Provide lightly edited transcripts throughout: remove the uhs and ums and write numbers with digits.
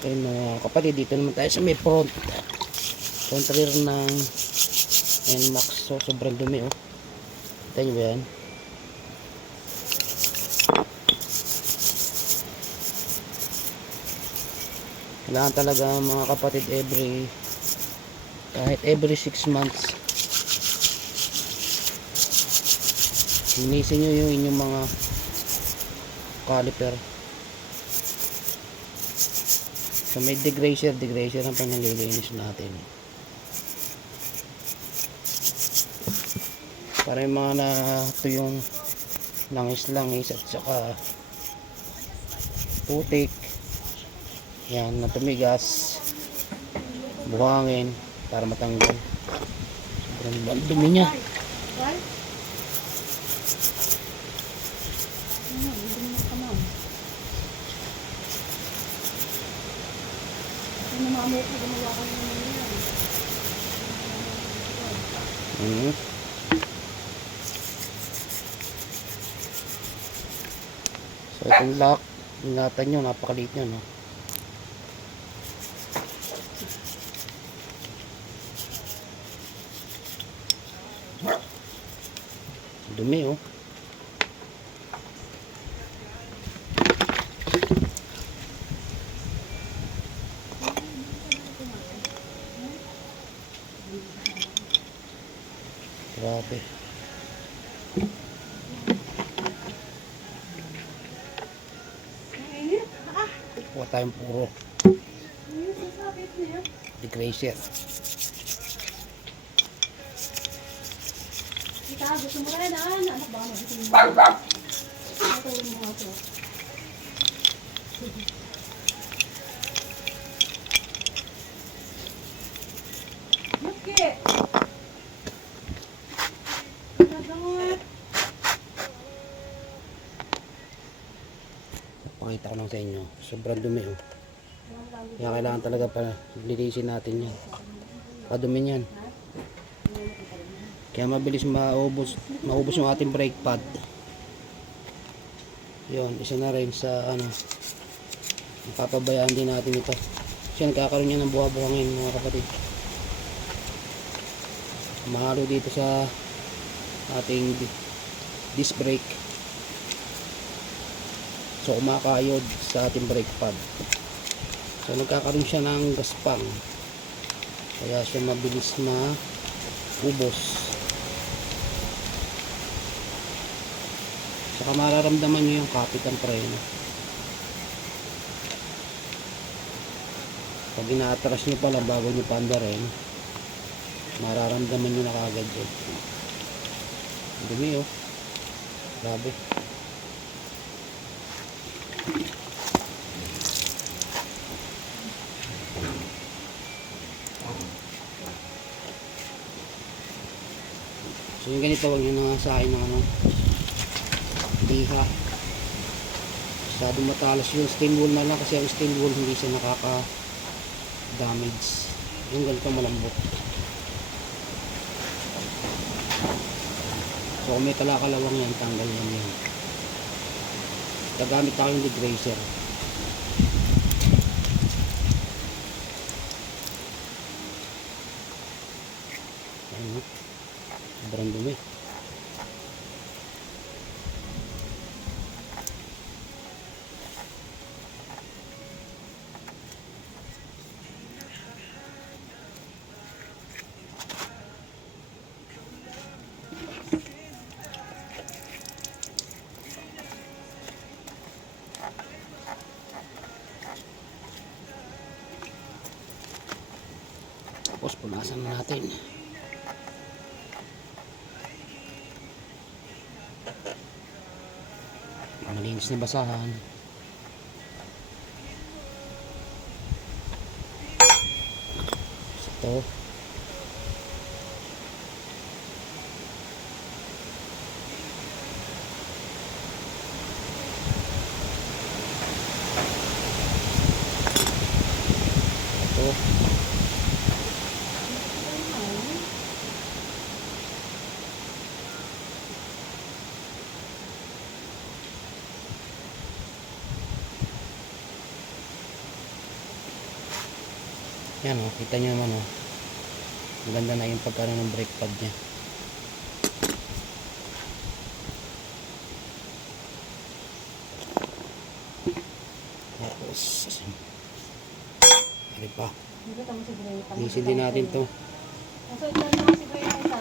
Okay mga kapatid, dito naman tayo sa may front rear ng NMAX. So sobrang dumi oh. Kita nyo ba yan? Kailangan talaga mga kapatid kahit every 6 months linisin nyo yung inyong mga caliper. So may degrazer ang panalilinis natin para yung mga yung langis at saka putik yan na tumigas, buhangin para matanggal. Sobrang dumi niya. So itong lock, ingatan nyo, napakaliit nyo, no? Dumi oh. Grabe. Kuha tayong puro degrazer. Gusto mo rin anak ba mo? Matulong mo nga ito. Okay. Pakita ko lang sa inyo, sobrang dumi oh. Kaya kailangan talaga pa linisin natin yan. Padumi yan. Kaya mabilis maubos yung ating brake pad. Yun, isa na rin sa papabayaan din natin ito. Kasi nagkakaroon niya ng buha-buhangin mga kapatid. Mahalo dito sa ating disc brake. So kumakayod sa ating brake pad. So nagkakaroon siya ng gaspang. Kaya siya mabilis na ubos. Saka mararamdaman nyo yung kapit ang preno. Pag ina-atras nyo pala bago nyo pandarin, mararamdaman nyo na kagad yun. Dumi oh. Grabe. So yung ganito wag nyo na sa akin ng liha. Masyado matalas yung stain wool na lang kasi ang stain wool hindi siya nakaka damage. Yung ganito malambot. So kung may kalakalawang yan, tanggal yan. Gagamit ako yung degrazer. Ayun, sobrang dumi. Tapos punasan na natin. Malinis na basahan. Ito. Yan o, kita nyo naman o. Maganda na yung pagkano ng brake pad nya. Tapos, ano pa? Dito tamo si Gray. Isin din natin to. Kasi ito naman si Gray ang isa.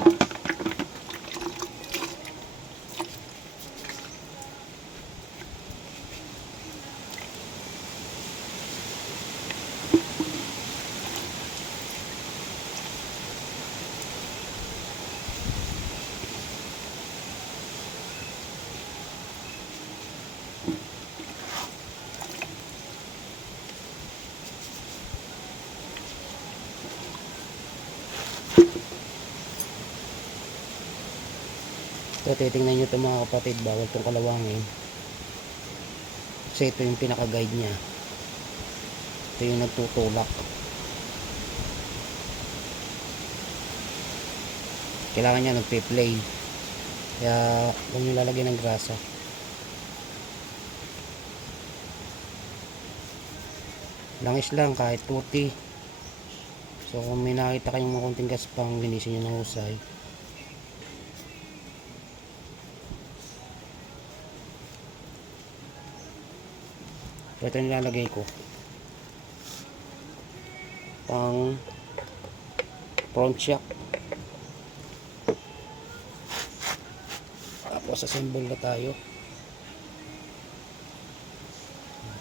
So, titingnan nyo ito mga kapatid, bawal itong kalawangin. Kasi ito yung pinaka-guide nya. Ito yung nagtutulak. Kailangan niya nagpe-play. Kaya, huwag nyo lalagyan ng grasa. Langis lang, kahit puti. So, kung may nakita kayong mga konting gaspang, linisin nyo ng husay. So, ito nilalagay ko pang front shock. Tapos assemble na tayo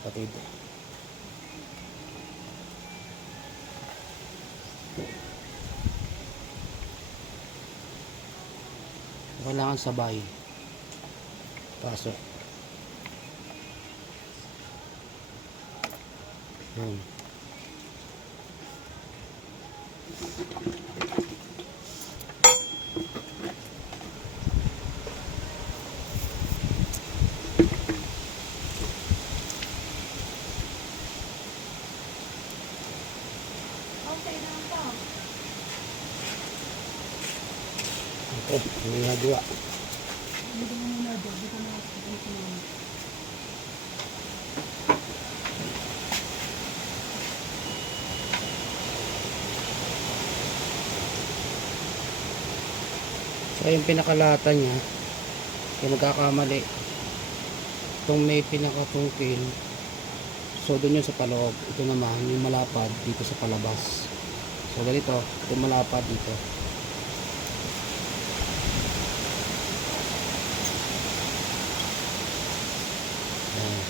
kapatid. Kailangan sabay pasok. Yun. Okay naman pa. Okay, hindi nagawa. Dito mo muna doon. Dito mo muna. So yung pinakalata nya, yung nagkakamali, itong may pinakatungkil, so doon yun sa paloob. Ito naman yung malapad dito sa palabas. So ganito, yung malapad dito. Ayan.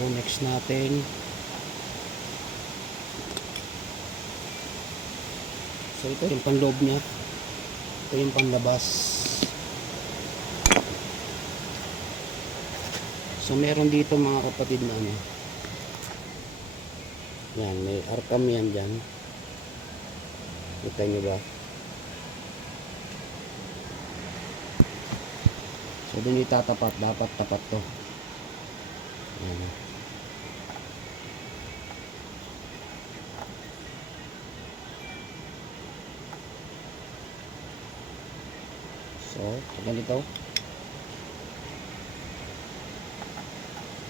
Go next natin. So ito yung panloob nya, ito yung panlabas. So meron dito mga kapatid na ano, yan, may arkam yan dyan, kita nyo ba? So dun yung tatapat, dapat tapat to. Yan. So, ganito.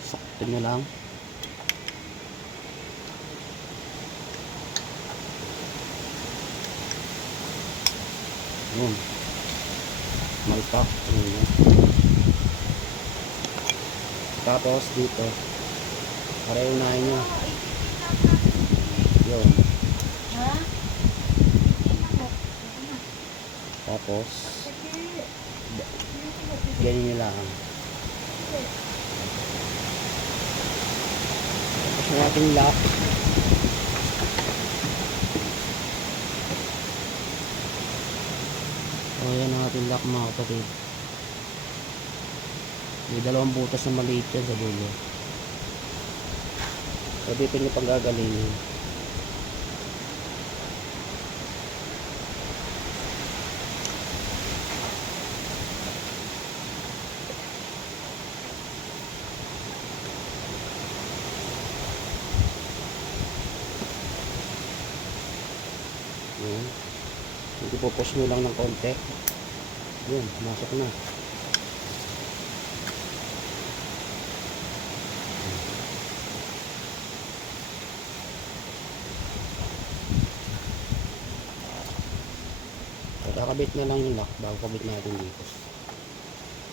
Sakto nyo lang. Yun. Malpak. Yun. Tapos dito. Para unahin nyo. Yun. Ha? Tapos, ganyan nyo lang. Tapos yung ating lock. O yan ang ating lock mga kapatid. May dalawang butas na maliit yan sa dulo. So dito nyo pang gagalingin. Ayan. Hindi po push nyo lang ng konti. Yun, masok na. Kakabit na lang yung lock bago kabit natin dito.